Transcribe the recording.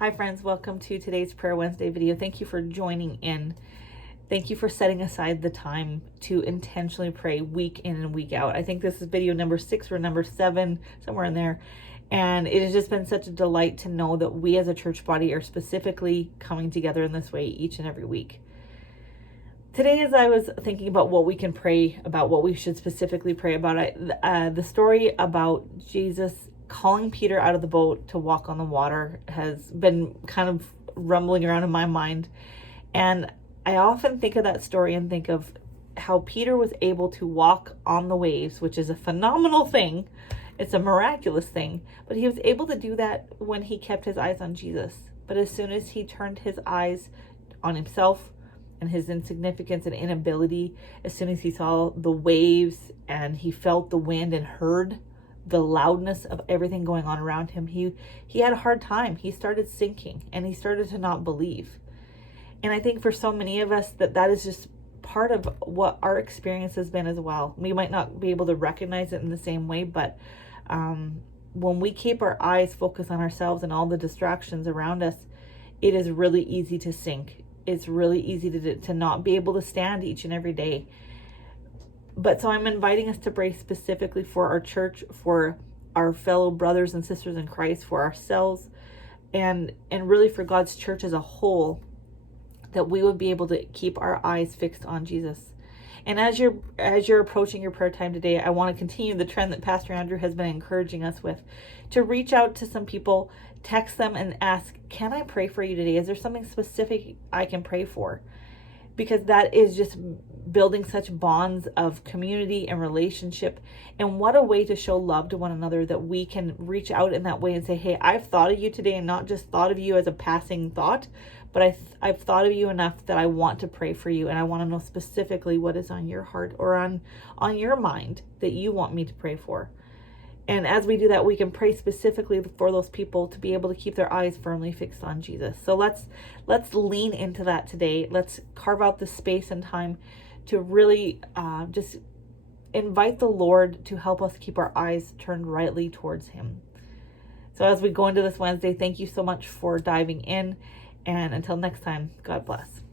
Hi friends, welcome to today's Prayer Wednesday video. Thank you for joining in. Thank you for setting aside the time to intentionally pray week in and week out. I think this is video number 6 or number 7, somewhere in there. And it has just been such a delight to know that we as a church body are specifically coming together in this way each and every week. Today, as I was thinking about what we can pray about, what we should specifically pray about, the story about Jesus calling Peter out of the boat to walk on the water has been kind of rumbling around in my mind. And I often think of that story and think of how Peter was able to walk on the waves, which is a phenomenal thing. It's a miraculous thing. But he was able to do that when he kept his eyes on Jesus. But as soon as he turned his eyes on himself and his insignificance and inability, as soon as he saw the waves and he felt the wind and heard the loudness of everything going on around him, he had a hard time. He started sinking and he started to not believe. And I think for so many of us that is just part of what our experience has been as well. We might not be able to recognize it in the same way, but when we keep our eyes focused on ourselves and all the distractions around us, it is really easy to sink. It's really easy to not be able to stand each and every day. But so I'm inviting us to pray specifically for our church, for our fellow brothers and sisters in Christ, for ourselves, and really for God's church as a whole, that we would be able to keep our eyes fixed on Jesus. And as you're approaching your prayer time today, I want to continue the trend that Pastor Andrew has been encouraging us with, to reach out to some people, text them and ask, can I pray for you today? Is there something specific I can pray for? Because that is just building such bonds of community and relationship. And what a way to show love to one another, that we can reach out in that way and say, hey, I've thought of you today, and not just thought of you as a passing thought, but I've thought of you enough that I want to pray for you, and I want to know specifically what is on your heart or on your mind that you want me to pray for. And as we do that, we can pray specifically for those people to be able to keep their eyes firmly fixed on Jesus. So let's lean into that today. Let's carve out the space and time to really just invite the Lord to help us keep our eyes turned rightly towards Him. So as we go into this Wednesday, thank you so much for diving in. And until next time, God bless.